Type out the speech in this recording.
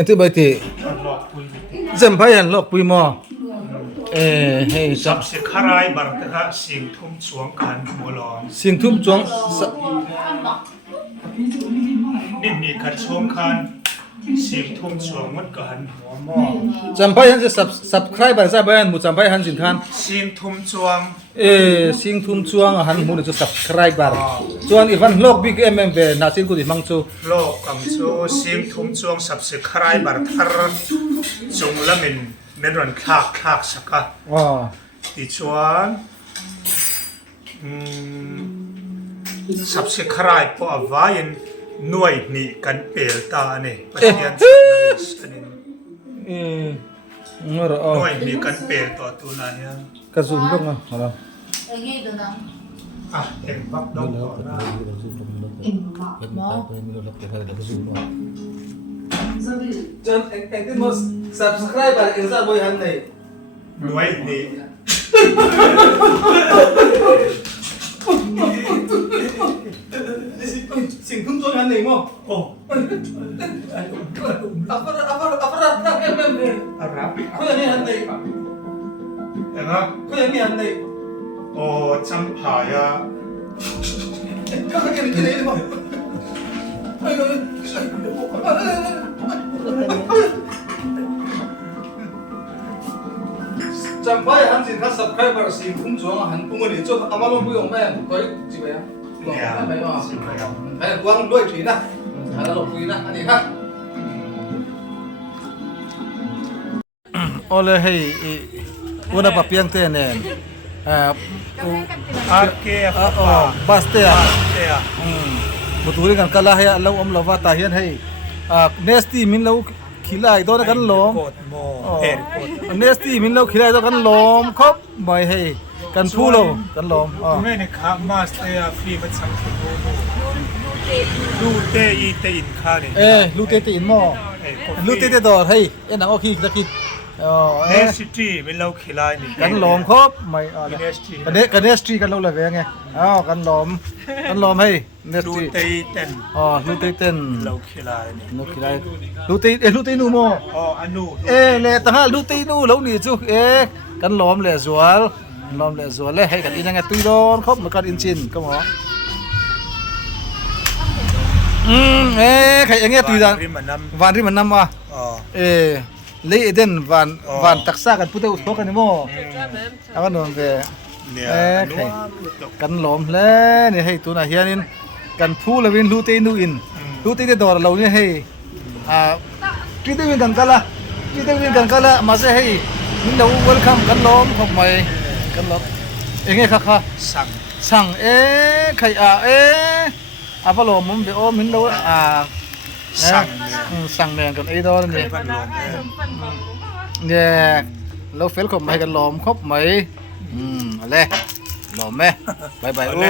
antibiotic zem phai han lok pui mo hey sab se kharai bar ta sing thum chuang kan molon sing thum chuang ni khat chuang khan sing thum chuang mat kan mo jam phai han se subscribe sa ban mu jam phai han sin khan sing thum chuang sing thum chuang han mu ne subscribe bar chuan ivan lok big mm ve na sin ku di mang chu lo kam chu sing thum chuang sab se kharai bar thar chung lamin men ron khak saka อ๋อ ti chuan sab se kharai po avain nuai ni kan pel ta ne pasian sanin งอรอ nuai ni kan pel to tu na ya กระสุนลงอ่ะเอาละ ah em bak dong to na จนเอ็งที่มอ subscribe เอ็งซะบ่หันเลย nuai ni สิ่งทุ่มตัวหันเลยมั้ง oh apa arab เขาอย่างนี้หันเลย enga เขาอย่างนี้หันเลย oh champaya เขาอย่างนี้เลยมั้งจำไว้หันสินค้า subscriber สิ่งทุ่มตัวหันปุ่มนี้จุดอามาลงปุ่มแม่ก็จีบยังไม่ว่าไอ้กวางด้วยทีนะหันลงปุ่มนะอันนี้ครับoleh hey una papiang tenen arke baste ya betul kan kalah ya law lawa tahian hey nesty min law khilai do kan lom nesty min law khilai do kan lom khop mai hey kan phu lo kan lom me ne kha master ya free ma chang lu te i te in kha ne lu te in mo lu te do hey en ang okhi taki Nesty ไม่เล่าขีลายนี่ กันหลอมครบไม่กันเนสตรีกันเราเลยไงกันหลอมให้เนสต ลู รี เตเต้น ลูเต้น เล่าขีลายนี่ ลูกอะไรลูตีนูโม อนู เลยตั้งลูตีนูแล้วนี่จุกันหลอมเลยสวลเลยให้กันอีนังไงตุยโดนครบเหมือนกันอินชินก็หมอใครอย่างเงี้ยตุยดังวันที่มันนำมาเลยเด่นวันตักซากันพุทธอุทกันนี่มั้งเอากันนวลไปกันหลอมแล้วนี่ให้ตัวน่ะเฮียนินกันพูละวินลูตีนูอินลูตีได้ดอเราเนี่ยให้กี่ตัววินกันกันละมาเสียให้มินเราเวลคัมกันหลอมเข้ามากันหลอมเองไงค่ะสั่งใครพอหลอมมันไปมินเราสั่งแดงกันไอ้ดอนนี่เนี่ยเราเฟลคอมให้กันหลอมครบไหมอะไรหลอมไหมบายโอ้